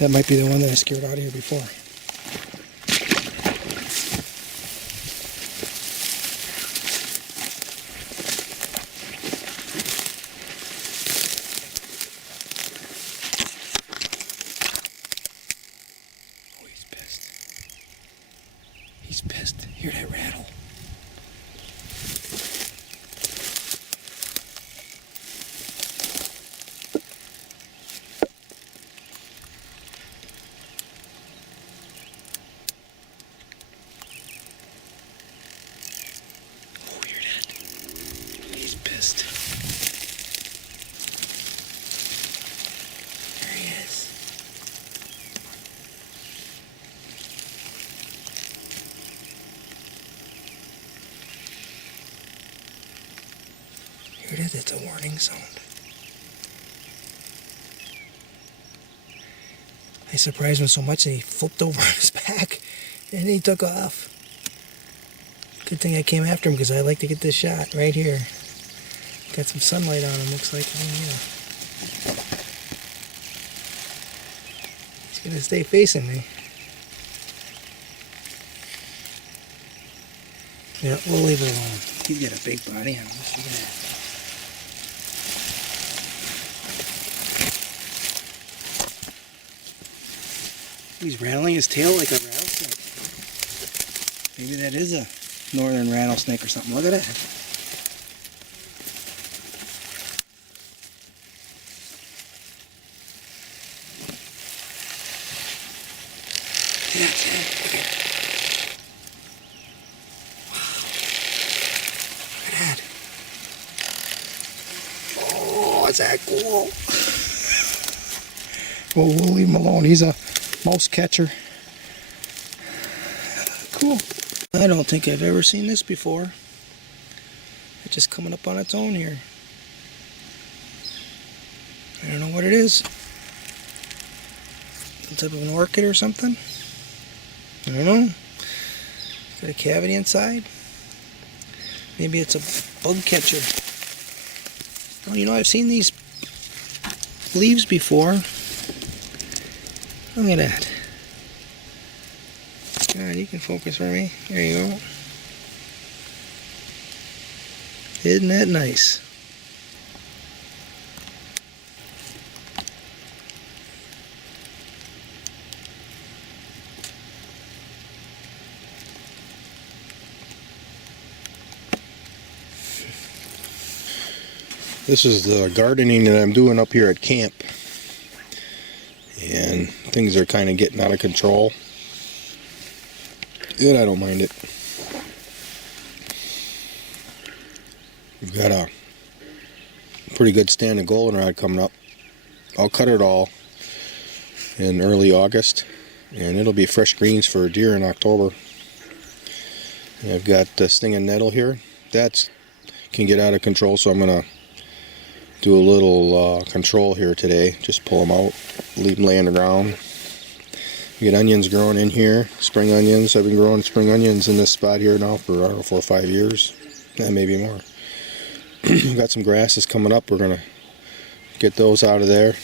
That might be the one that I scared out of here before. Oh, he's pissed. He's pissed. Hear that rattle? Pissed. There he is. Here it is. It's a warning sound. I surprised him so much that he flipped over on his back and he took off. Good thing I came after him because I like to get this shot right here. Got some sunlight on him, looks like. He's gonna stay facing me. Yeah, we'll leave it alone. He's got a big body on him. Look at that. He's rattling his tail like a rattlesnake. Maybe that is a northern rattlesnake or something. Look at that. Yeah. Wow. Look at that. Oh, is that cool? Well, we'll leave him alone. He's a mouse catcher. Cool. I don't think I've ever seen this before. It's just coming up on its own here. I don't know what it is. Some type of an orchid or something. I don't know. Got a cavity inside. Maybe it's a bug catcher. Oh, you know, I've seen these leaves before. Look at that. God, you can focus for me. There you go. Isn't that nice? This is the gardening that I'm doing up here at camp, and things are kind of getting out of control, and I don't mind it. We've got a pretty good stand of goldenrod coming up. I'll cut it all in early August, and it'll be fresh greens for deer in October. And I've got the stinging nettle here. That can get out of control, so I'm going to do a little control here today. Just pull them out, leave them lay on the ground. We get onions growing in here, spring onions. I've been growing spring onions in this spot here now for, I don't know, 4 or 5 years, maybe more. We've got some grasses coming up. We're going to get those out of there.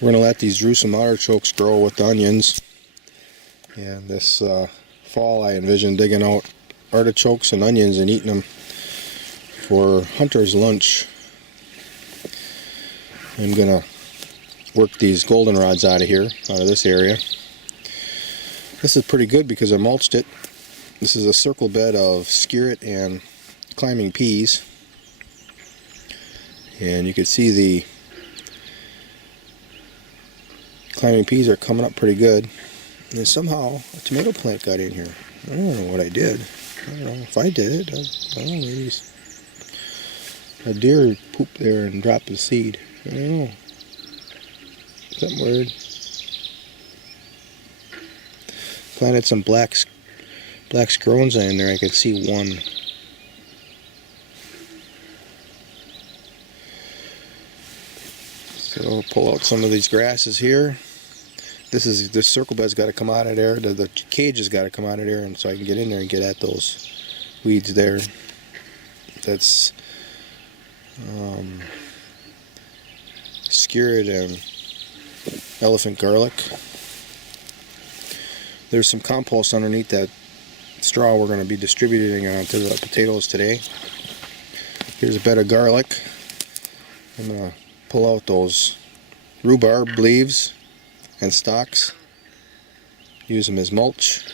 We're going to let these Jerusalem artichokes grow with the onions. And this fall I envision digging out artichokes and onions and eating them for hunter's lunch. I'm going to work these goldenrods out of here, out of this area. This is pretty good because I mulched it. This is a circle bed of skirret and climbing peas. And you can see the climbing peas are coming up pretty good. And then somehow a tomato plant got in here. I don't know what I did. I don't know if I did it. I don't know, maybe a deer pooped there and dropped the seed. I don't know. Something weird. Planted some black scrones in there. I could see one. So I'll pull out some of these grasses here. This circle bed's got to come out of there. The cage has got to come out of there, and so I can get in there and get at those weeds there. That's skirret and elephant garlic. There's some compost underneath that straw we're going to be distributing onto the potatoes today. Here's a bed of garlic. I'm going to pull out those rhubarb leaves and stalks. Use them as mulch.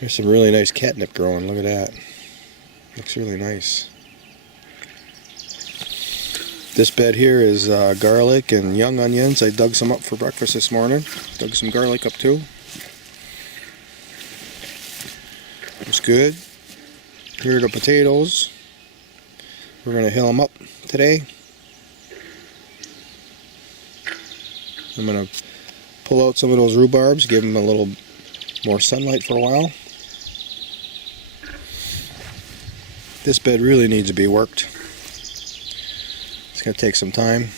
There's some really nice catnip growing. Look at that. Looks really nice. This bed here is garlic and young onions. I dug some up for breakfast this morning. Dug some garlic up too. It's good. Here are the potatoes. We're going to hill them up today. I'm going to pull out some of those rhubarbs, give them a little more sunlight for a while. This bed really needs to be worked. It's going to take some time.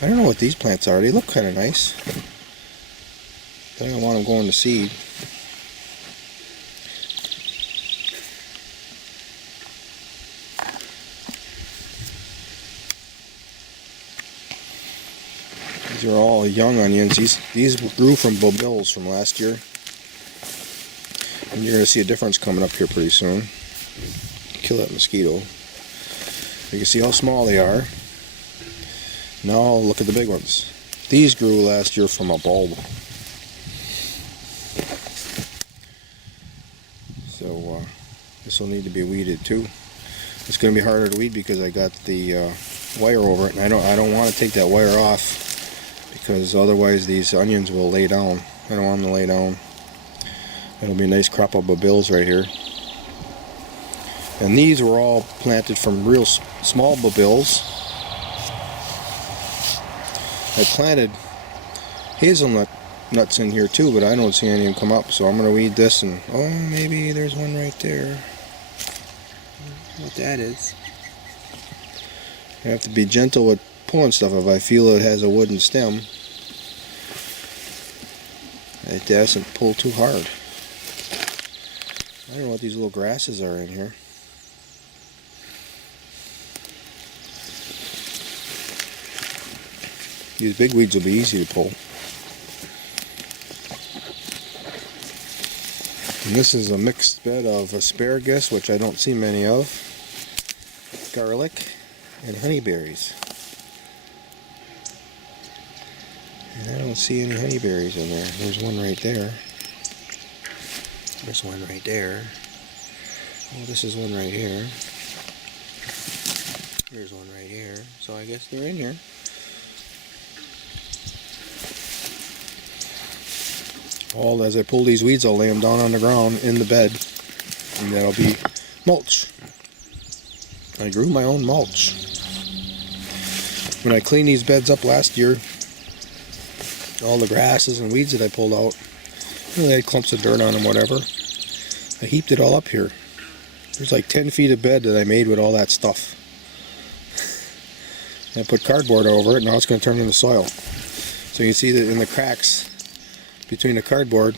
I don't know what these plants are. They look kind of nice. I don't want them going to seed. These are all young onions. These grew from bulbils from last year. And you're going to see a difference coming up here pretty soon. Kill that mosquito. You can see how small they are. Now look at the big ones. These grew last year from a bulb. So this will need to be weeded too. It's going to be harder to weed because I got the wire over it, and I don't want to take that wire off because otherwise these onions will lay down. I don't want them to lay down. It'll be a nice crop of bulbils right here. And these were all planted from real small bulbils. I planted hazelnut nuts in here too, but I don't see any of them come up, so I'm going to weed this, and oh, maybe there's one right there. What that is. I have to be gentle with pulling stuff if I feel it has a wooden stem. It doesn't pull too hard. I don't know what these little grasses are in here. These big weeds will be easy to pull. And this is a mixed bed of asparagus, which I don't see many of, garlic, and honeyberries. And I don't see any honeyberries in there. There's one right there. There's one right there. Oh, this is one right here. There's one right here. So I guess they're in here. All as I pull these weeds, I'll lay them down on the ground in the bed, and that'll be mulch. I grew my own mulch. When I cleaned these beds up last year, all the grasses and weeds that I pulled out, they had clumps of dirt on them, whatever. I heaped it all up here. There's like 10 feet of bed that I made with all that stuff. And I put cardboard over it, now it's going to turn into soil. So you can see that in the cracks between the cardboard,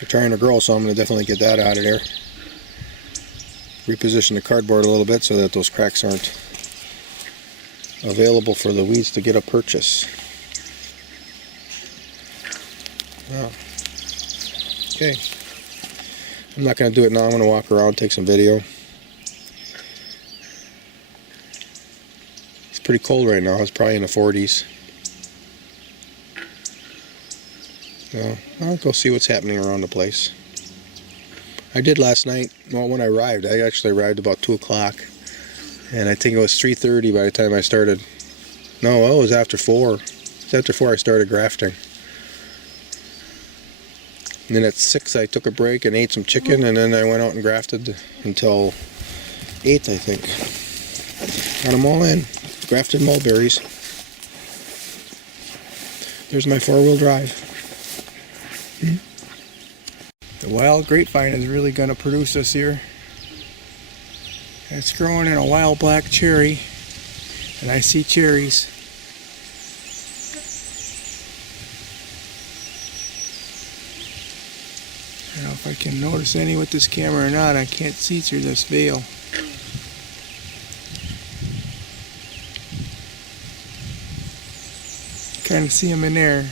they're trying to grow, so I'm going to definitely get that out of there. Reposition the cardboard a little bit so that those cracks aren't available for the weeds to get a purchase. Oh. Okay. I'm not going to do it now. I'm going to walk around, take some video. It's pretty cold right now. It's probably in the 40s. So I'll go see what's happening around the place. I did last night. Well, when I arrived, I actually arrived about 2 o'clock. And I think it was 3:30 by the time I started. No, it was after 4. It was after 4 I started grafting. And then at 6 I took a break and ate some chicken, and then I went out and grafted until 8, I think. Got them all in. Grafted mulberries. There's my 4-wheel drive. The wild grapevine is really going to produce this year. It's growing in a wild black cherry, and I see cherries. I don't know if I can notice any with this camera or not. I can't see through this veil. Trying to see them in there.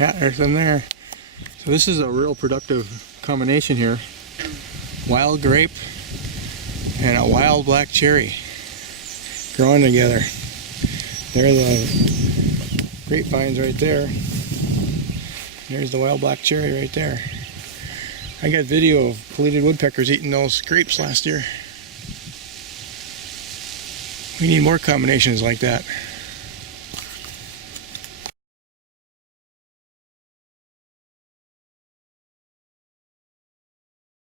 Yeah, there's them there. So this is a real productive combination here. Wild grape and a wild black cherry growing together. There are the grapevines right there. There's the wild black cherry right there. I got video of pileated woodpeckers eating those grapes last year. We need more combinations like that.